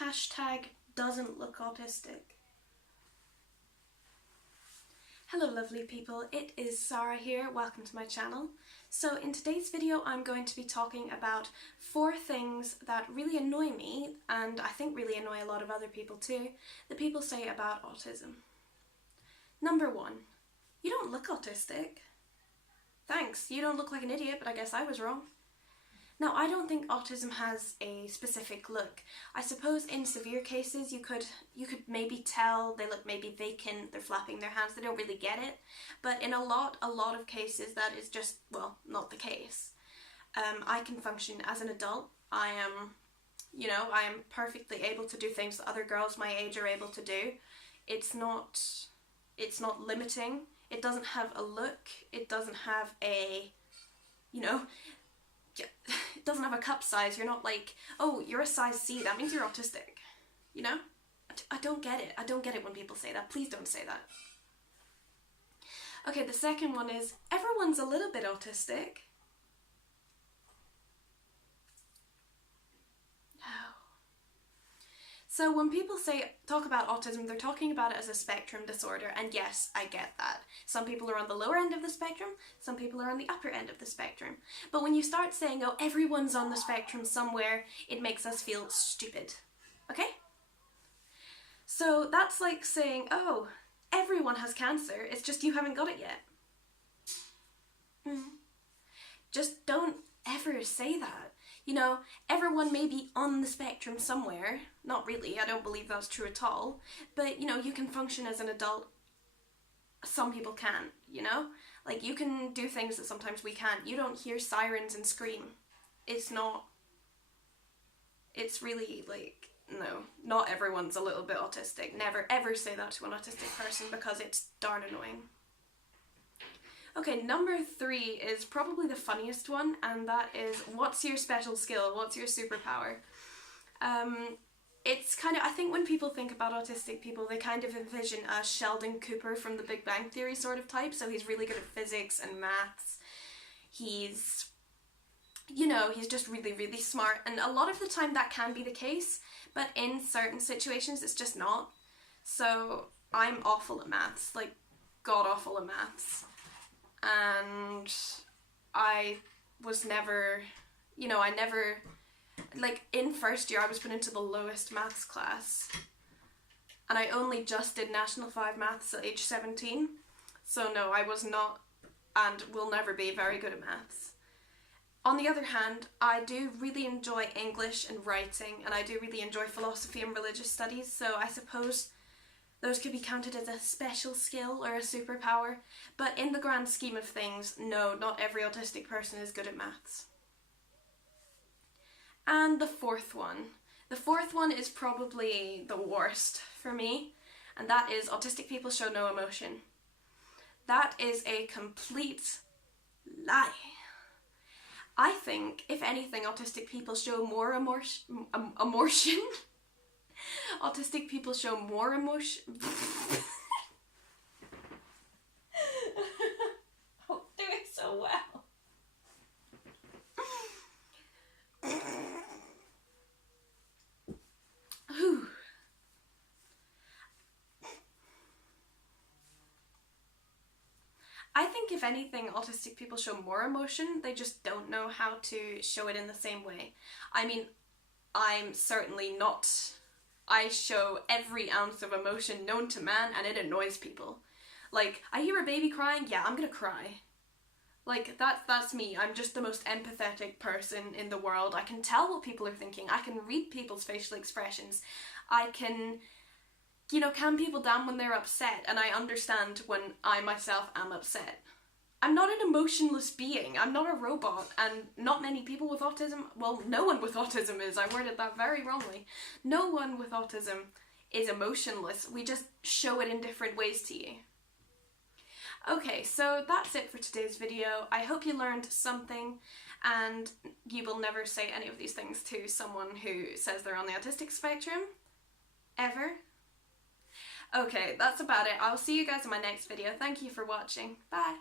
Hashtag doesn't look autistic. Hello lovely people, it is Sarah here, welcome to my channel. So in today's video I'm going to be talking about 4 things that really annoy me, and I think really annoy a lot of other people too, that people say about autism. Number 1, you don't look autistic. Thanks, you don't look like an idiot, but I guess I was wrong. Now, I don't think autism has a specific look. I suppose in severe cases you could maybe tell they look maybe vacant, they're flapping their hands, they don't really get it. But in a lot of cases that is just, well, not the case. I can function as an adult. I am perfectly able to do things that other girls my age are able to do. It's not limiting. It doesn't have a look. It doesn't have a, it doesn't have a cup size. You're not like, oh, you're a size C, that means you're autistic. You know? I don't get it. I don't get it when people say that. Please don't say that. Okay, the second one is, everyone's a little bit autistic. So when people talk about autism, they're talking about it as a spectrum disorder, and yes, I get that. Some people are on the lower end of the spectrum, some people are on the upper end of the spectrum. But when you start saying, oh, everyone's on the spectrum somewhere, it makes us feel stupid. Okay? So that's like saying, oh, everyone has cancer, it's just you haven't got it yet. Just don't ever say that. You know, everyone may be on the spectrum somewhere. Not really, I don't believe that's true at all. But, you can function as an adult. Some people can't, Like, you can do things that sometimes we can't. You don't hear sirens and scream. It's really, like, no. Not everyone's a little bit autistic. Never ever say that to an autistic person because it's darn annoying. Okay, number 3 is probably the funniest one, and that is, what's your special skill? What's your superpower? It's kind of, I think when people think about autistic people, they kind of envision a Sheldon Cooper from the Big Bang Theory sort of type, so he's really good at physics and maths. He's just really, really smart, and a lot of the time that can be the case, but in certain situations it's just not. So I'm awful at maths, like god awful at maths. And I was never, like in first year I was put into the lowest maths class, and I only just did National 5 maths at age 17, so no, I was not and will never be very good at maths. On the other hand, I do really enjoy English and writing, and I do really enjoy philosophy and religious studies, so I suppose those could be counted as a special skill or a superpower, but in the grand scheme of things, no, not every autistic person is good at maths. And the fourth one. The fourth one is probably the worst for me, and that is autistic people show no emotion. That is a complete lie. I think, if anything, autistic people show more emotion. Autistic people show more emotion. I'm doing so well. I think if anything, autistic people show more emotion, they just don't know how to show it in the same way. I mean, I'm certainly not. I show every ounce of emotion known to man, and it annoys people. Like, I hear a baby crying, yeah, I'm gonna cry. Like, that's me. I'm just the most empathetic person in the world. I can tell what people are thinking. I can read people's facial expressions. I can, calm people down when they're upset, and I understand when I myself am upset. I'm not an emotionless being. I'm not a robot, and not many people with autism, well, no one with autism is. I worded that very wrongly. No one with autism is emotionless. We just show it in different ways to you. Okay, so that's it for today's video. I hope you learned something, and you will never say any of these things to someone who says they're on the autistic spectrum. Ever. Okay, that's about it. I'll see you guys in my next video. Thank you for watching. Bye.